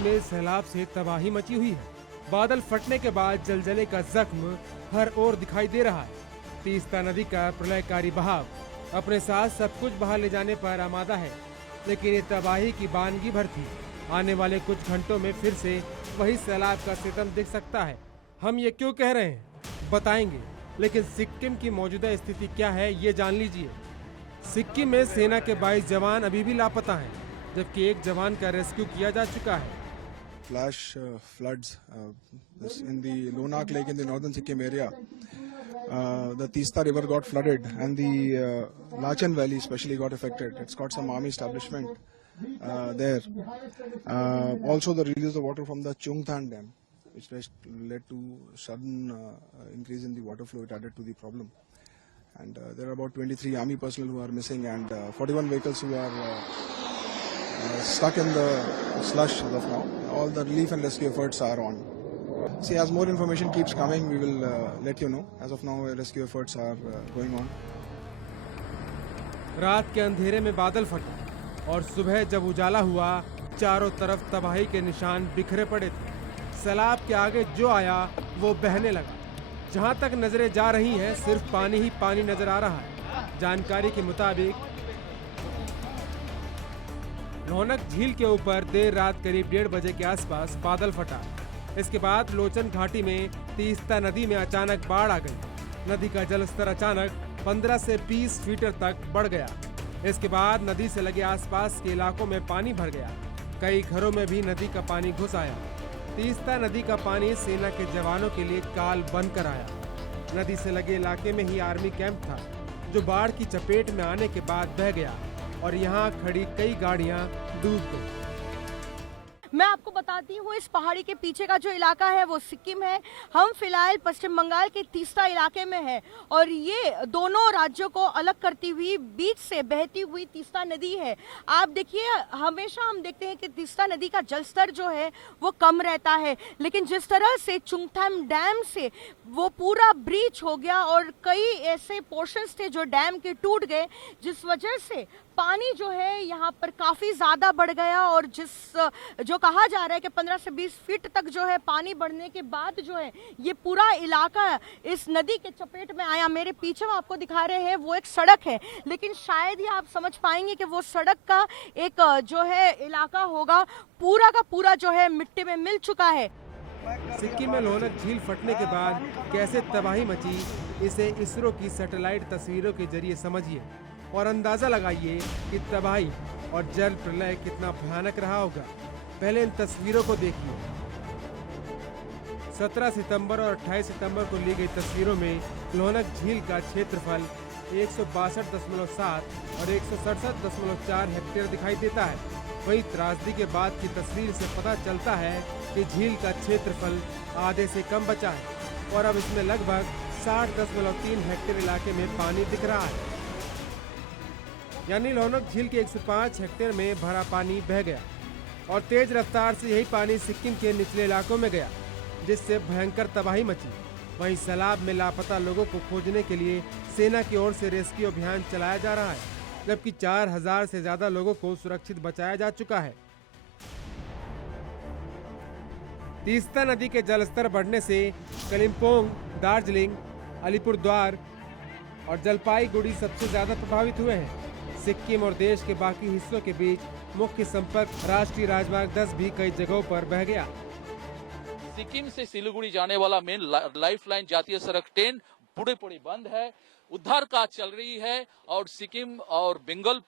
में सैलाब से तबाही मची हुई है। बादल फटने के बाद जलजले का जख्म हर ओर दिखाई दे रहा है। तीस्ता नदी का प्रलयकारी बहाव अपने साथ सब कुछ बहा ले जाने पर आमादा है, लेकिन ये तबाही की बानगी भर थी। आने वाले कुछ घंटों में फिर से वही सैलाब का सितम दिख सकता है। हम ये क्यों कह रहे हैं बताएंगे, लेकिन सिक्किम की मौजूदा स्थिति क्या है ये जान लीजिए। सिक्किम में सेना के 22 जवान अभी भी लापता हैं, जबकि एक जवान का रेस्क्यू किया जा चुका है। Flash floods in the Lonak Lake in the northern Sikkim area. The Teesta River got flooded, and the Lachen Valley especially got affected. It's got some army establishment there. Also, the release of water from the Chungthan Dam, which led to sudden increase in the water flow. It added to the problem. And there are about 23 army personnel who are missing, and 41 vehicles who are stuck in the slush as of now. All the relief and rescue efforts are on. See, as more information keeps coming, we will let you know. As of now, rescue efforts are going on. रात के अंधेरे में बादल फटे और सुबह जब उजाला हुआ, चारों तरफ तबाही के निशान बिखरे पड़े थे। सैलाब के आगे जो आया वो बहने लगा। जहां तक नजरें जा रही हैं, सिर्फ पानी ही पानी नजर आ रहा है। जानकारी के मुताबिक लोनक झील के ऊपर देर रात करीब 1:30 बजे के आसपास बादल फटा। इसके बाद लोचन घाटी में तीस्ता नदी में अचानक बाढ़ आ गई। नदी का जलस्तर अचानक 15 से 20 फीट तक बढ़ गया। इसके बाद नदी से लगे आसपास के इलाकों में पानी भर गया। कई घरों में भी नदी का पानी घुस आया। तीस्ता नदी का पानी सेना के जवानों के लिए काल बनकर आया। नदी से लगे इलाके में ही आर्मी कैंप था, जो बाढ़ की चपेट में आने के बाद बह गया और यहाँ खड़ी कई गाड़ियाँ डूब गई। मैं आपको बताती हूँ, इस पहाड़ी के पीछे का जो इलाका है वो सिक्किम है। हम फिलहाल पश्चिम बंगाल के तीस्ता इलाके में हैं और ये दोनों राज्यों को अलग करती हुई बीच से बहती हुई तीस्ता नदी है। आप देखिए, हमेशा हम देखते हैं कि तीस्ता नदी का जलस्तर जो है वो कम रहता है, लेकिन जिस तरह से चुंगथम डैम से वो पूरा ब्रीच हो गया और कई ऐसे पोर्शंस थे जो डैम के टूट गए, जिस वजह से पानी जो है यहाँ पर काफी ज्यादा बढ़ गया और जो कहा जा रहा है कि 15 से 20 फीट तक जो है पानी बढ़ने के बाद जो है ये पूरा इलाका इस नदी के चपेट में आया। मेरे पीछे में आपको दिखा रहे हैं वो एक सड़क है, लेकिन शायद ही आप समझ पाएंगे कि वो सड़क का एक जो है इलाका होगा पूरा का पूरा जो है मिट्टी में मिल चुका है। सिक्किम में लोनक झील फटने के बाद कैसे तबाही मची, इसे इसरो की सैटेलाइट तस्वीरों के जरिए समझिए और अंदाजा लगाइए कि तबाही और जल प्रलय कितना भयानक रहा होगा। पहले इन तस्वीरों को देखिए। 17 सितंबर और 28 सितंबर को ली गई तस्वीरों में लोनक झील का क्षेत्रफल 162.7 और 167.4 हेक्टेयर दिखाई देता है। वहीं त्रासदी के बाद की तस्वीर से पता चलता है कि झील का क्षेत्रफल आधे से कम बचा है और अब इसमें लगभग 60.3 हेक्टेयर इलाके में पानी दिख रहा है। यानी लोनक झील के 105 हेक्टेयर में भरा पानी बह गया और तेज रफ्तार से यही पानी सिक्किम के निचले इलाकों में गया, जिससे भयंकर तबाही मची। वहीं सैलाब में लापता लोगों को खोजने के लिए सेना की ओर से रेस्क्यू अभियान चलाया जा रहा है, जबकि 4000 से ज्यादा लोगों को सुरक्षित बचाया जा चुका है। तीस्ता नदी के जलस्तर बढ़ने से कलिम्पोंग, दार्जिलिंग, अलीपुरद्वार और जलपाईगुड़ी सबसे ज्यादा प्रभावित हुए हैं। सिक्किम और देश के बाकी हिस्सों के बीच मुख्य संपर्क राष्ट्रीय राजमार्ग 10 भी कई जगहों पर बह गया। सिक्किम से सिलीगुड़ी जाने वाला मेन लाइफलाइन जातीय सड़क 10 पूरे बंद है। उद्धार कार्य चल रही है और सिक्किम और बंगाल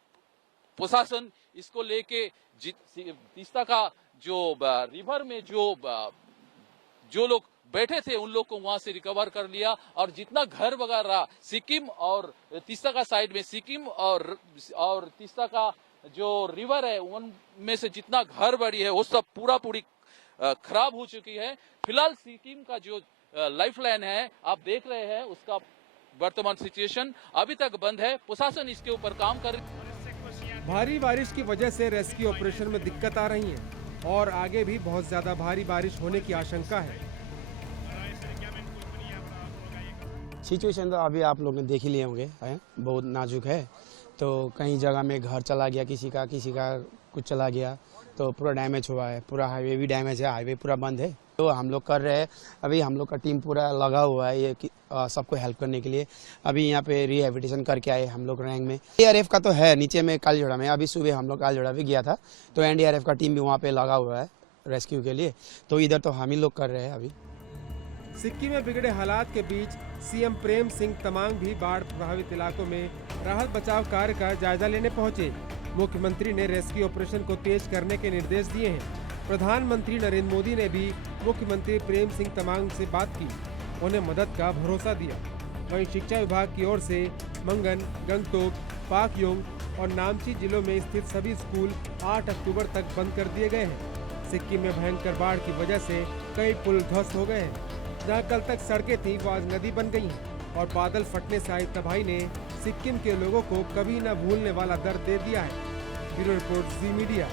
प्रशासन इसको लेके तीस्ता का जो रिवर में जो लोग बैठे थे उन लोग को वहां से रिकवर कर लिया और जितना घर वगैरह सिक्किम और तीस्ता का साइड में सिक्किम और तीस्ता का जो रिवर है उनमें से जितना घर बड़ी है वो सब पूरी खराब हो चुकी है। फिलहाल सिक्किम का जो लाइफलाइन है आप देख रहे हैं, उसका वर्तमान सिचुएशन अभी तक बंद है। प्रशासन इसके ऊपर काम कर रही है। भारी बारिश की वजह से रेस्क्यू ऑपरेशन में दिक्कत आ रही है और आगे भी बहुत ज्यादा भारी बारिश होने की आशंका है। सिचुएशन तो अभी आप लोग ने देख ही लिए होंगे, बहुत नाजुक है। तो कई जगह में घर चला गया, किसी का कुछ चला गया, तो तो पूरा डैमेज हुआ है, पूरा हाईवे भी डैमेज है, हाईवे पूरा बंद है। तो हम लोग कर रहे हैं, अभी हम लोग का टीम पूरा लगा हुआ है ये सबको हेल्प करने के लिए। अभी यहाँ पे रिहेबिलिटेशन करके आए हम लोग रैंक में। एनडीआरएफ का तो है नीचे में कालजोड़ा में, अभी सुबह हम लोग कालजोड़ा भी गया था, तो एनडीआरएफ का टीम भी वहाँ पे लगा हुआ है रेस्क्यू के लिए। तो इधर तो हम ही लोग कर रहे हैं अभी। सिक्किम में बिगड़े हालात के बीच सीएम प्रेम सिंह तमांग भी बाढ़ प्रभावित इलाकों में राहत बचाव कार्य का जायजा लेने पहुंचे। मुख्यमंत्री ने रेस्क्यू ऑपरेशन को तेज करने के निर्देश दिए हैं। प्रधानमंत्री नरेंद्र मोदी ने भी मुख्यमंत्री प्रेम सिंह तमांग से बात की, उन्हें मदद का भरोसा दिया। वहीं शिक्षा विभाग की ओर से मंगन, गंगटोक, पाकयोंग और नामची जिलों में स्थित सभी स्कूल 8 अक्टूबर तक बंद कर दिए गए हैं। सिक्किम में भयंकर बाढ़ की वजह से कई पुल ध्वस्त हो गए हैं। जहाँ कल तक सड़कें थी वो आज नदी बन गई हैं और बादल फटने से आई तबाही ने सिक्किम के लोगों को कभी न भूलने वाला दर्द दे दिया है। ब्यूरो रिपोर्ट, जी मीडिया।